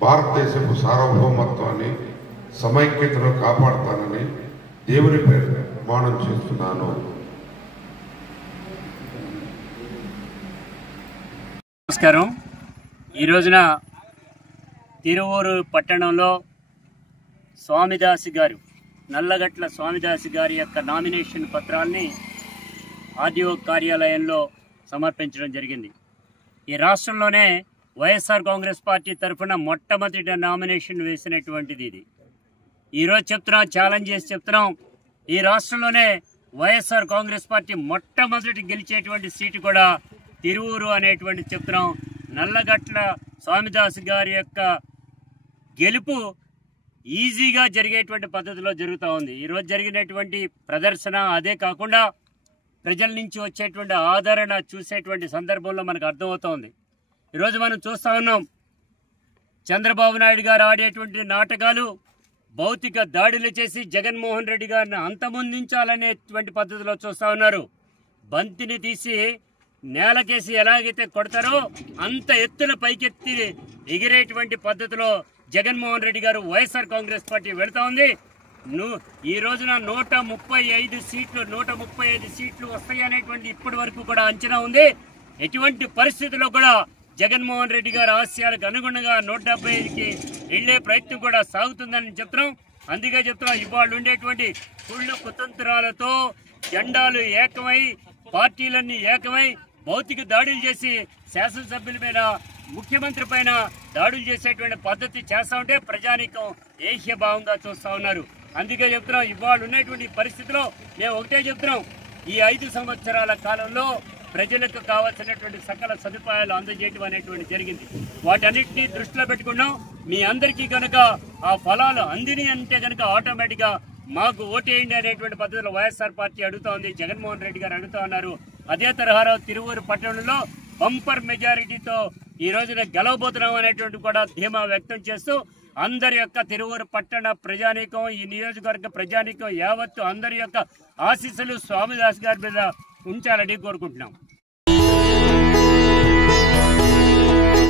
భారతదేశపు సార్వభౌమత్వాన్ని సమైక్యతను కాపాడుతానని దేవుని పేరు ప్రమాణం చేస్తున్నాను. నమస్కారం. ఈ రోజున తిరువూరు పట్టణంలో స్వామిదాసి గారు, నల్లగట్ల స్వామిదాసి గారి యొక్క నామినేషన్ పత్రాల్ని ఆర్డీఓ కార్యాలయంలో సమర్పించడం జరిగింది. ఈ రాష్ట్రంలోనే వైఎస్ఆర్ కాంగ్రెస్ పార్టీ తరఫున మొట్టమొదటి నామినేషన్ వేసినటువంటిది ఇది. ఈరోజు చెప్తున్నాం, ఛాలెంజ్ చేసి చెప్తున్నాం, ఈ రాష్ట్రంలోనే వైఎస్ఆర్ కాంగ్రెస్ పార్టీ మొట్టమొదటి గెలిచేటువంటి సీటు కూడా తిరువూరు అనేటువంటి చెప్తున్నాం. నల్లగట్ల స్వామిదాస్ గారి యొక్క గెలుపు ఈజీగా జరిగేటువంటి పద్ధతిలో జరుగుతూ ఉంది. ఈరోజు జరిగినటువంటి ప్రదర్శన, అదే కాకుండా ప్రజల నుంచి వచ్చేటువంటి ఆదరణ చూసేటువంటి సందర్భంలో మనకు అర్థమవుతోంది. ఈరోజు మనం చూస్తూ ఉన్నాం, చంద్రబాబు నాయుడు గారు ఆడేటువంటి నాటకాలు, భౌతిక దాడులు చేసి జగన్మోహన్ రెడ్డి గారిని అంతమొందించాలనేటువంటి పద్ధతిలో చూస్తూ ఉన్నారు. బంతిని తీసి నేలకేసి ఎలాగైతే కొడతారో అంత ఎత్తున పైకెత్తి ఎగిరేటువంటి పద్ధతిలో జగన్మోహన్ రెడ్డి గారు వైఎస్ఆర్ కాంగ్రెస్ పార్టీ వెళుతూ ఉంది. ఈ రోజున 135 సీట్లు వస్తాయనేటువంటి ఇప్పటి వరకు కూడా అంచనా ఉంది. ఎటువంటి పరిస్థితుల్లో కూడా జగన్మోహన్ రెడ్డి గారి ఆశయాలకు అనుగుణంగా 175కి వెళ్లే ప్రయత్నం కూడా సాగుతుందని చెప్తున్నాం. అందుకే చెప్తున్నాం, ఇవాళ ఉండేటువంటి కుళ్ళు కుతంత్రాలతో జెండాలు ఏకమై, పార్టీలన్నీ ఏకమై భౌతిక దాడులు చేసి శాసనసభ్యుల మీద, ముఖ్యమంత్రి పైన దాడులు చేసేటువంటి పద్ధతి చేస్తూ ఉంటే ప్రజానీకం ఏహ్యభావంగా చూస్తూ ఉన్నారు. అందుకే చెప్తున్నాం, ఇవాళ ఉన్నటువంటి పరిస్థితిలో మేము ఒకటే చెప్తున్నాం, ఈ 5 సంవత్సరాల కాలంలో ప్రజలకు కావాల్సినటువంటి సకల సదుపాయాలు అందజేయడం అనేటువంటి జరిగింది. వాటన్నిటినీ దృష్టిలో పెట్టుకున్నాం. మీ అందరికీ కనుక ఆ ఫలాలు అందిని అంటే కనుక ఆటోమేటిక్గా మాకు ఓటేయండి అనేటువంటి పద్ధతిలో వైఎస్ఆర్ పార్టీ అడుగుతా ఉంది, జగన్మోహన్ రెడ్డి గారు అడుగుతా ఉన్నారు. అదే తరహాలో తిరువూరు పట్టణంలో బంపర్ మెజారిటీతో ఈ రోజున గెలవబోతున్నాం అనేటువంటి కూడా ధీమా వ్యక్తం చేస్తూ అందరి యొక్క తిరువూరు పట్టణ ప్రజానీకం, ఈ నియోజకవర్గ ప్రజానీకం యావత్తు అందరి యొక్క ఆశీస్సులు స్వామిదాస్ గారి మీద ఉంచాలని కోరుకుంటున్నాం.